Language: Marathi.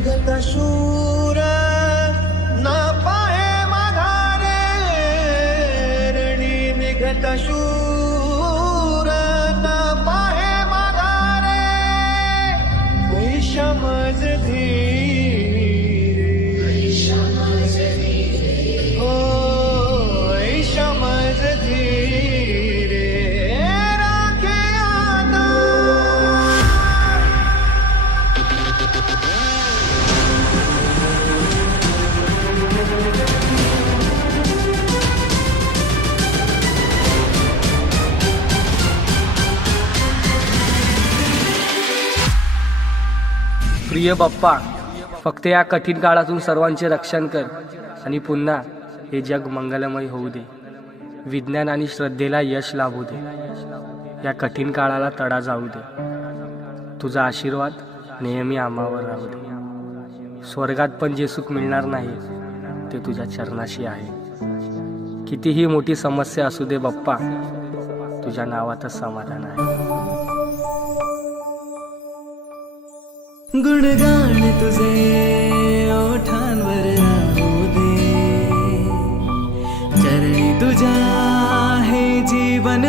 निघत शूर ना पाहे माघारे रणी निघत शूर ना पाहे माघारे वैषमज धीरे हो वैषमज धीरे राखे प्रिय बाप्पा, फक्त या कठीण काळातून सर्वांचे रक्षण कर आणि पुन्हा हे जग मंगलमय होऊ दे. विज्ञान आणि श्रद्धेला यश लाभू दे. या कठीण काळाला तडा जाऊ दे. तुझा आशीर्वाद नेहमी आम्हावर राहू दे. स्वर्गात पण जे सुख मिळणार नाही ते तुझ्या चरणाशी आहे. कितीही मोठी समस्या असू दे बाप्पा, तुझ्या नावातच समाधान आहे. गुणगान तुझे ओठांवर राहू दे. चरणी तुझ्या हे जीवन